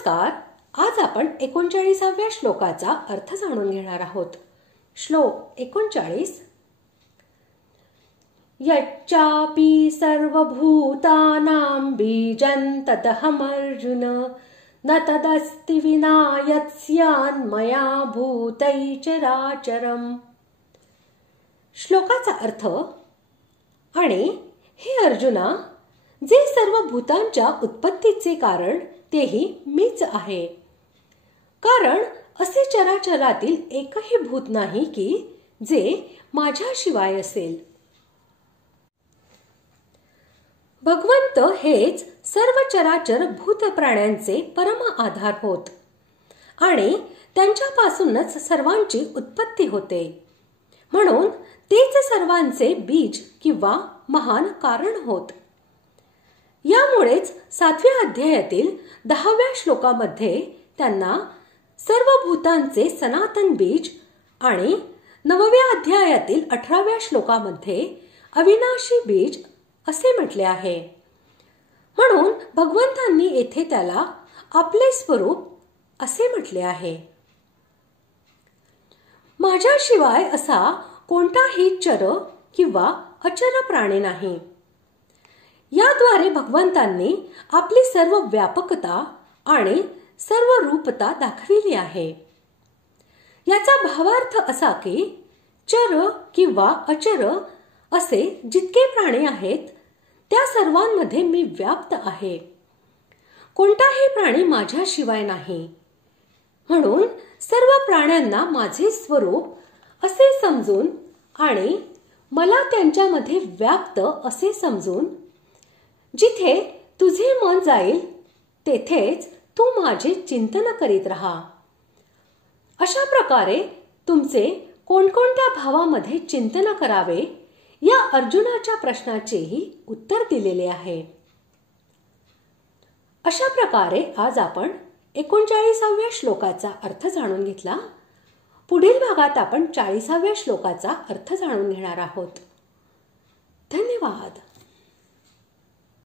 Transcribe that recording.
नमस्कार. आज आपण 39व्या श्लोकाचा अर्थ जाणून घेणार आहोत. श्लोक 39. यच्चापि सर्वभूतानां बीजं तदहमर्जुन न तदस्ति विना यत्स्यान्मया भूतै चराचरम्. श्लोकाचा अर्थ: आणि हे अर्जुना, जे सर्व भूतांच्या उत्पत्तीचे कारण तेही मीच आहे. कारण असे चराचरातील एकही भूत नाही की जे माझ्याशिवाय असेल. भगवंत हेच सर्व चराचर भूत प्राण्यांचे परम आधार होत आणि त्यांच्यापासूनच सर्वांची उत्पत्ती होते. म्हणून तेच सर्वांचे बीज किंवा महान कारण होत. यामुळेच 7व्या अध्यायातील 10व्या श्लोकामध्ये त्यांना सर्व भूतांचे सनातन बीज आणि 9व्या अध्यायातील 18व्या श्लोकामध्ये अविनाशी बीज असे म्हटले आहे. म्हणून भगवंतांनी येथे त्याला आपले स्वरूप असे म्हटले आहे. माझ्याशिवाय असा कोणताही चर किंवा अचर प्राणी नाही. याद्वारे भगवंतांनी आपली सर्व व्यापकता आणि सर्व रूपता दाखविली आहे. याचा भावार्थ असा की चर किंवा अचर असे जितके प्राणी आहेत त्या सर्वांमध्ये मी व्याप्त आहे. कोणताही प्राणी माझ्याशिवाय नाही. म्हणून सर्व प्राण्यांना माझे स्वरूप असे समजून आणि मला त्यांच्यामध्ये व्याप्त असे समजून जिथे तुझे मन जाईल तेथेच तू माझे चिंतन करीत राहा. अशा प्रकारे तुमचे कोणकोणत्या भावामध्ये चिंतन करावे या अर्जुनाच्या प्रश्नाचेही उत्तर दिलेले आहे. अशा प्रकारे आज आपण 39व्या श्लोकाचा अर्थ जाणून घेतला. पुढील भागात आपण 40व्या श्लोकाचा अर्थ जाणून घेणार आहोत. धन्यवाद.